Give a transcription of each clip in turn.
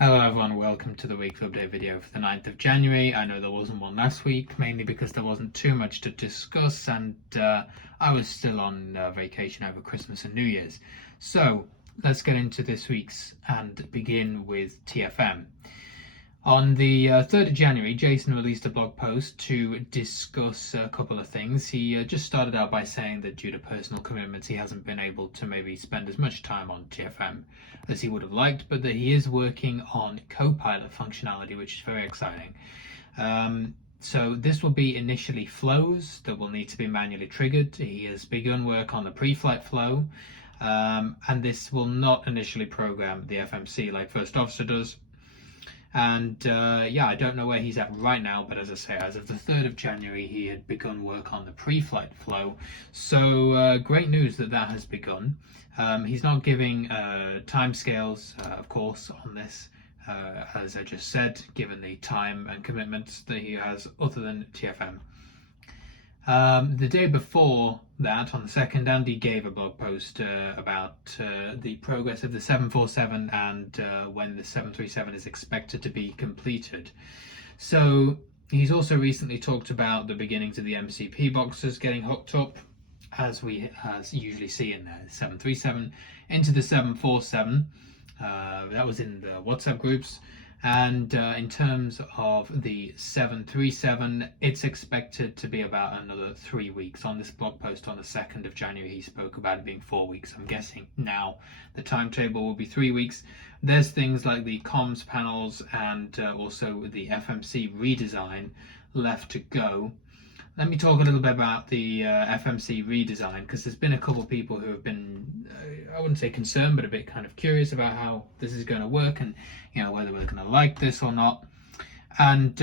Hello everyone, welcome to the weekly update video for the 9th of January. I know there wasn't one last week, mainly because there wasn't too much to discuss and I was still on vacation over Christmas and New Year's. So let's get into this week's and begin with TFM. On the 3rd of January, Jason released a blog post to discuss a couple of things. He just started out by saying that due to personal commitments, he hasn't been able to maybe spend as much time on TFM as he would have liked, but that he is working on copilot functionality, which is very exciting. So this will be initially flows that will need to be manually triggered. He has begun work on the pre-flight flow, and this will not initially program the FMC like First Officer does. And I don't know where he's at right now, but as I say, as of the 3rd of January, he had begun work on the pre-flight flow. So great news that has begun. He's not giving timescales, of course, on this, as I just said, given the time and commitments that he has other than TFM. The day before that, on the 2nd, Andy gave a blog post about the progress of the 747 and when the 737 is expected to be completed. So he's also recently talked about the beginnings of the MCP boxes getting hooked up, as we usually see in the 737, into the 747. That was in the WhatsApp groups. And in terms of the 737, it's expected to be about another 3 weeks. On this blog post on the 2nd of January, he spoke about it being 4 weeks. I'm guessing now the timetable will be 3 weeks. There's things like the comms panels and also the FMC redesign left to go. Let me talk a little bit about the FMC redesign, because there's been a couple of people who have been, I wouldn't say concerned, but a bit kind of curious about how this is going to work and, whether we're going to like this or not. And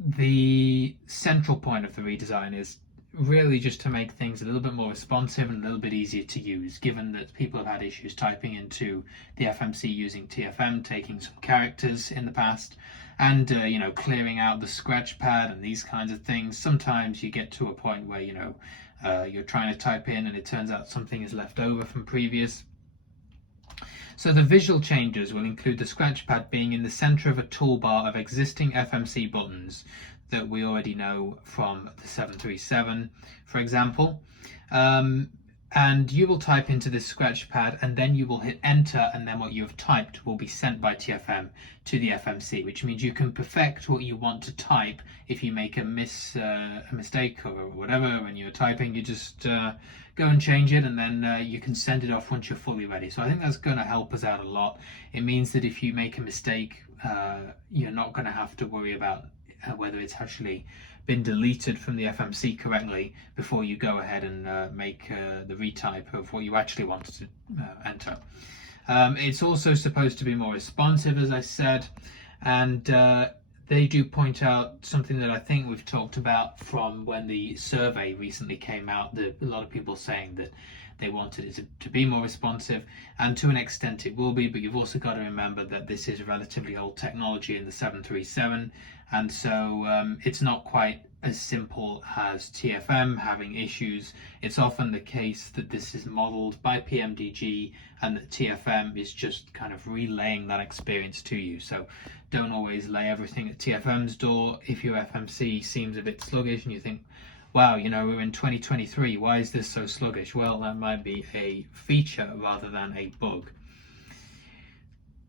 the central point of the redesign is really just to make things a little bit more responsive and a little bit easier to use, given that people have had issues typing into the FMC using TFM, taking some characters in the past, and clearing out the scratch pad and these kinds of things. Sometimes you get to a point where you're trying to type in and it turns out something is left over from previous. So the visual changes will include the scratch pad being in the center of a toolbar of existing FMC buttons that we already know from the 737, for example. And you will type into this scratch pad and then you will hit enter, and then what you have typed will be sent by TFM to the FMC, which means you can perfect what you want to type. If you make a mistake or whatever when you're typing, you just go and change it, and then you can send it off once you're fully ready. So I think that's going to help us out a lot. It means that if you make a mistake, you're not going to have to worry about whether it's actually been deleted from the FMC correctly before you go ahead and make the retype of what you actually wanted to enter. It's also supposed to be more responsive, as I said, and they do point out something that I think we've talked about from when the survey recently came out. A lot of people saying that they wanted it to be more responsive, and to an extent it will be, but you've also got to remember that this is relatively old technology in the 737, and so it's not quite as simple as TFM having issues. It's often the case that this is modeled by PMDG and that TFM is just kind of relaying that experience to you. So don't always lay everything at TFM's door. If your FMC seems a bit sluggish and you think, wow, we're in 2023, why is this so sluggish? Well, that might be a feature rather than a bug.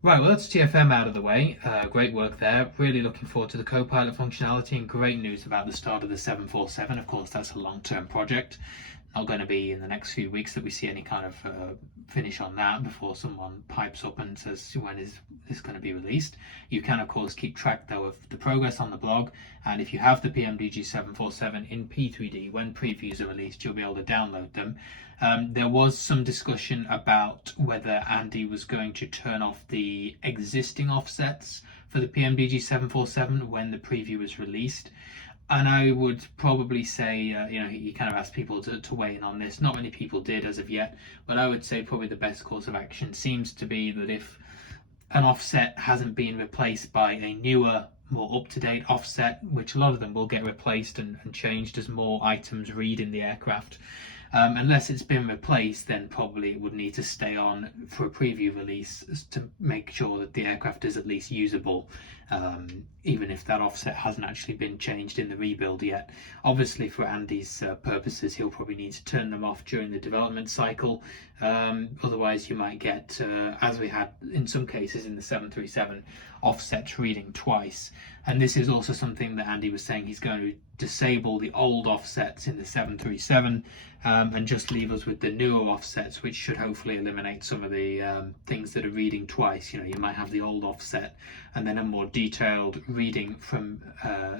Right, well, that's TFM out of the way. Great work there. Really looking forward to the copilot functionality, and great news about the start of the 747. Of course, that's a long-term project. Not going to be in the next few weeks that we see any kind of finish on that before someone pipes up and says, when is this going to be released? You can, of course, keep track, though, of the progress on the blog. And if you have the PMDG 747 in P3D, when previews are released, you'll be able to download them. There was some discussion about whether Andy was going to turn off the existing offsets for the PMDG 747 when the preview was released. And I would probably say, he kind of asked people to weigh in on this. Not many people did as of yet, but I would say probably the best course of action seems to be that if an offset hasn't been replaced by a newer, more up-to-date offset, which a lot of them will get replaced and changed as more items read in the aircraft, Unless it's been replaced, then probably it would need to stay on for a preview release to make sure that the aircraft is at least usable, even if that offset hasn't actually been changed in the rebuild yet. Obviously, for Andy's purposes, he'll probably need to turn them off during the development cycle. Otherwise, you might get, as we had in some cases in the 737, offsets reading twice. And this is also something that Andy was saying he's going to disable the old offsets in the 737 and just leave us with the newer offsets, which should hopefully eliminate some of the things that are reading twice. You know, you might have the old offset and then a more detailed reading from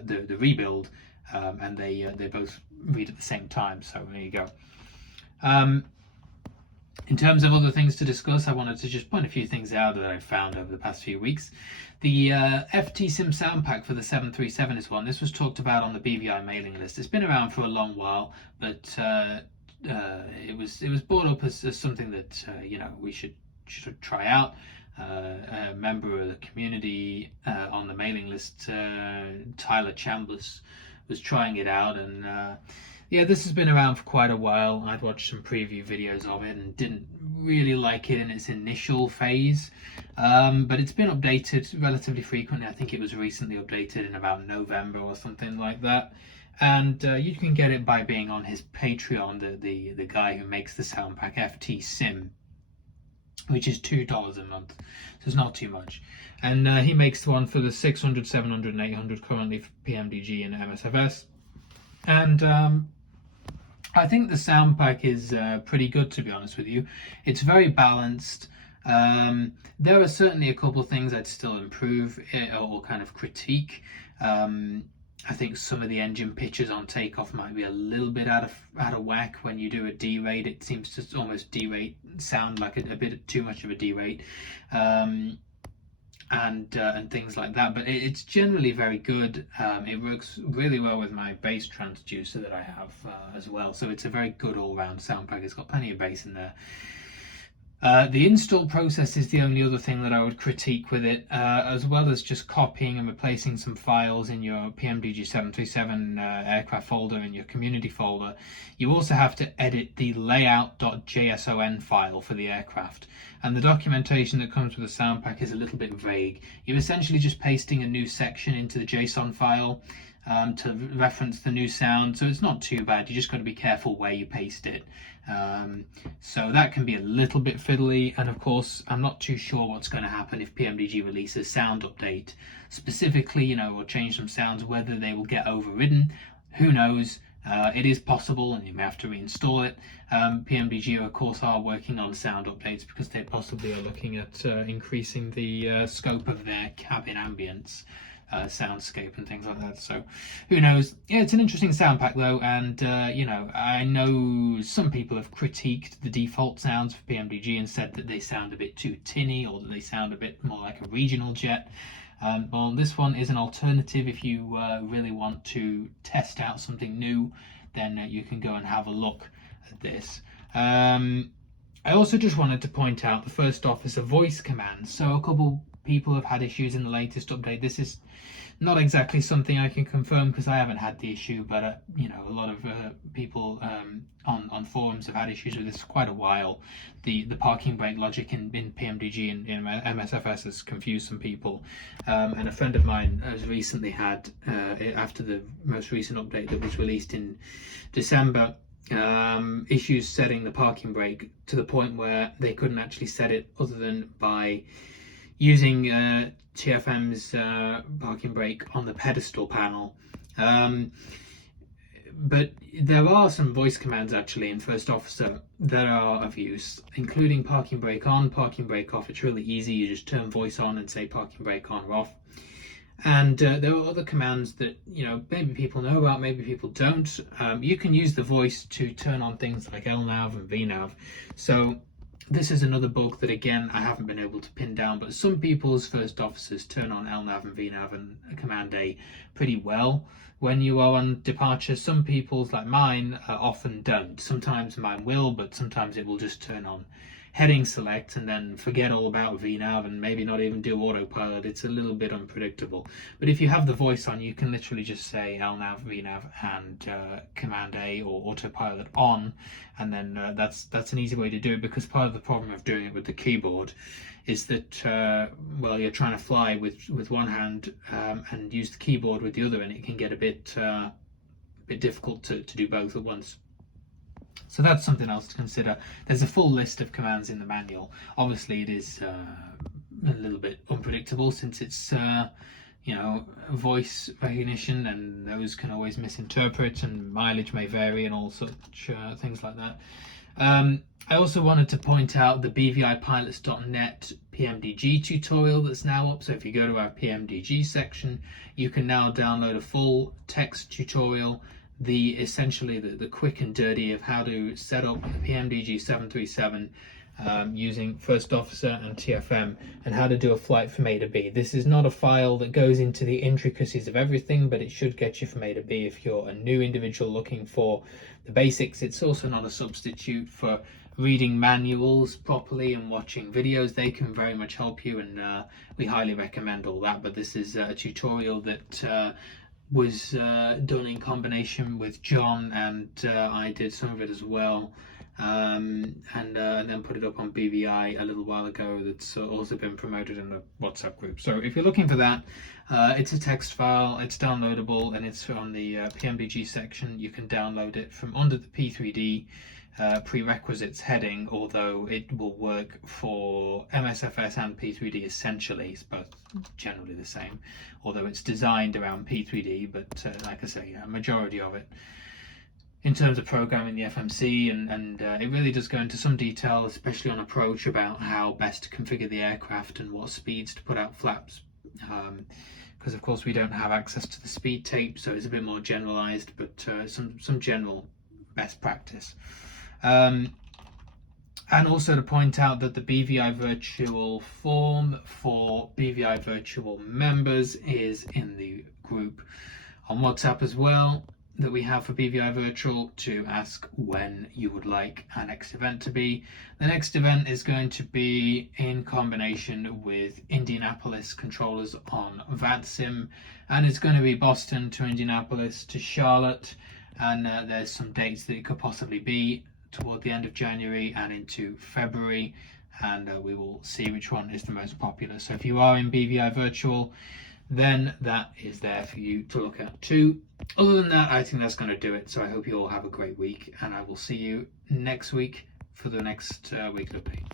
the rebuild, and they both read at the same time. So there you go. In terms of other things to discuss, I wanted to just point a few things out that I've found over the past few weeks. The FT-SIM soundpack for the 737 is one. This was talked about on the BVI mailing list. It's been around for a long while, but it was brought up as something that we should try out. A member of the community on the mailing list, Tyler Chambers, was trying it out, and yeah, this has been around for quite a while. I'd watched some preview videos of it and didn't really like it in its initial phase, but it's been updated relatively frequently. I think it was recently updated in about November or something like that, and you can get it by being on his Patreon, the guy who makes the soundpack, FT Sim, which is $2 a month, so it's not too much. And he makes one for the 600, 700, and 800 currently for PMDG and MSFS. And I think the sound pack is pretty good, to be honest with you. It's very balanced. There are certainly a couple of things I'd still improve or kind of critique. I think some of the engine pitches on takeoff might be a little bit out of whack. When you do a D-rate, it seems to almost D-rate sound like a bit too much of a D-rate. And things like that, but it's generally very good. It works really well with my bass transducer that I have as well, so it's a very good all-round sound pack. It's got plenty of bass in there. The install process is the only other thing that I would critique with it, as well as just copying and replacing some files in your PMDG 737 aircraft folder and your community folder. You also have to edit the layout.json file for the aircraft, and the documentation that comes with the sound pack is a little bit vague. You're essentially just pasting a new section into the JSON file to reference the new sound, so it's not too bad. You just got to be careful where you paste it. So that can be a little bit fiddly, and of course I'm not too sure what's going to happen if PMDG releases sound update specifically, or change some sounds, whether they will get overridden. Who knows? It is possible, and you may have to reinstall it. PMDG, of course, are working on sound updates because they possibly are looking at increasing the scope of their cabin ambience soundscape and things like that. So who knows? Yeah, it's an interesting sound pack though, and I know some people have critiqued the default sounds for PMDG and said that they sound a bit too tinny, or that they sound a bit more like a regional jet. Well, this one is an alternative. If you really want to test out something new, then you can go and have a look at this. I also just wanted to point out the first officer voice commands. So a couple people have had issues in the latest update. This is not exactly something I can confirm because I haven't had the issue, but a lot of people on forums have had issues with this for quite a while. The parking brake logic in PMDG and in MSFS has confused some people, and a friend of mine has recently had, after the most recent update that was released in December, issues setting the parking brake to the point where they couldn't actually set it other than by using TFM's parking brake on the pedestal panel. But there are some voice commands actually in First Officer that are of use, including parking brake on, parking brake off. It's really easy. You just turn voice on and say parking brake on or off. And there are other commands that maybe people know about, maybe people don't. You can use the voice to turn on things like LNAV and VNAV. So this is another bug that, again, I haven't been able to pin down, but some people's first officers turn on LNAV and VNAV and Command A pretty well when you are on departure. Some people's, like mine, often don't. Sometimes mine will, but sometimes it will just turn on heading select and then forget all about VNav and maybe not even do autopilot, it's a little bit unpredictable. But if you have the voice on, you can literally just say LNav, VNav, and Command A or autopilot on, and then that's an easy way to do it, because part of the problem of doing it with the keyboard is that well, you're trying to fly with one hand and use the keyboard with the other, and it can get a bit difficult to do both at once. So that's something else to consider. There's a full list of commands in the manual. Obviously it is a little bit unpredictable, since it's voice recognition, and those can always misinterpret, and mileage may vary, and all such things like that. I also wanted to point out the bvipilots.net PMDG tutorial that's now up. So if you go to our PMDG section, you can now download a full text tutorial, essentially the quick and dirty of how to set up the PMDG 737 using First Officer and TFM, and how to do a flight from A to B. This is not a file that goes into the intricacies of everything, but it should get you from A to B if you're a new individual looking for the basics. It's also not a substitute for reading manuals properly and watching videos. They can very much help you, and we highly recommend all that. But this is a tutorial that was done in combination with John, and I did some of it as well, and then put it up on BVI a little while ago. That's also been promoted in the WhatsApp group. So if you're looking for that, it's a text file, it's downloadable, and it's on the PMDG section. You can download it from under the P3D prerequisites heading, although it will work for MSFS and P3D essentially. It's both generally the same, although it's designed around P3D, but like I say, a majority of it in terms of programming the FMC, and it really does go into some detail, especially on approach, about how best to configure the aircraft and what speeds to put out flaps, because of course we don't have access to the speed tape, so it's a bit more generalized, but some general best practice. And also to point out that the BVI virtual form for BVI virtual members is in the group on WhatsApp as well, that we have for BVI virtual, to ask when you would like our next event to be. The next event is going to be in combination with Indianapolis controllers on VADSIM, and it's going to be Boston to Indianapolis to Charlotte, and there's some dates that it could possibly be toward the end of January and into February, and we will see which one is the most popular. So if you are in BVI virtual, then that is there for you to look at too. Other than that, I think that's going to do it. So I hope you all have a great week, and I will see you next week for the next week's update.